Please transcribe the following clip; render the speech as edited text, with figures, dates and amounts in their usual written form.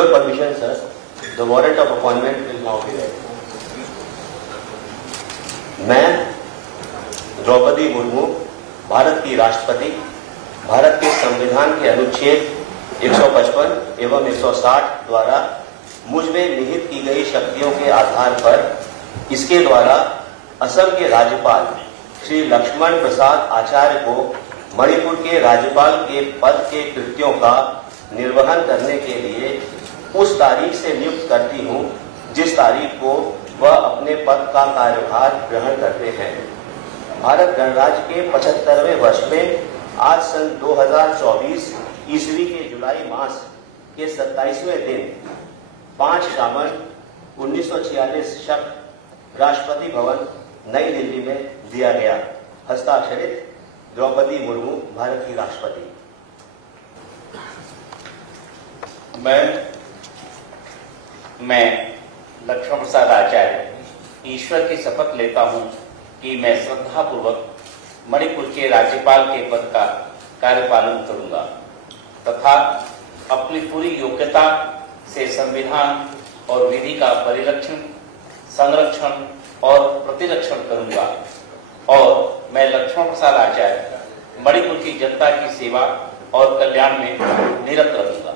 your permission, sir, the warrant of appointment will now be read. मैं द्रौपदी मुर्मू, भारत की राष्ट्रपति, भारत के संविधान के अनुच्छेद 155 एवं 160 द्वारा मुझ में निहित की गई शक्तियों के आधार पर इसके द्वारा असम के राज्यपाल श्री लक्ष्मण प्रसाद आचार्य को मणिपुर के राज्यपाल के पद के कृत्यों का निर्वहन करने के लिए उस तारीख से नियुक्त करती हूं जिस तारीख को वह अपने पद का कार्यभार ग्रहण करते हैं। भारत गणराज्य के 75वें वर्ष में आज सन 2024 ईस्वी के जुलाई मास के 27वें दिन 5 सावन 1946 शक राष्ट्रपति भवन नई दिल्ली में दिया गया। हस्ताक्षरित द्रौपदी मुर्मू, भारत की राष्ट्रपति। मैं लक्ष्मण प्रसाद आचार्य ईश्वर की शपथ लेता हूं कि मैं श्रद्धापूर्वक मणिपुर के राज्यपाल के पद का कार्यपालन करूंगा तथा अपनी पूरी योग्यता से संविधान और विधि का परिरक्षण, संरक्षण और प्रतिरक्षण करूंगा और मैं लक्ष्मण प्रसाद आचार्य मणिपुर की जनता की सेवा और कल्याण में निरत रहूंगा।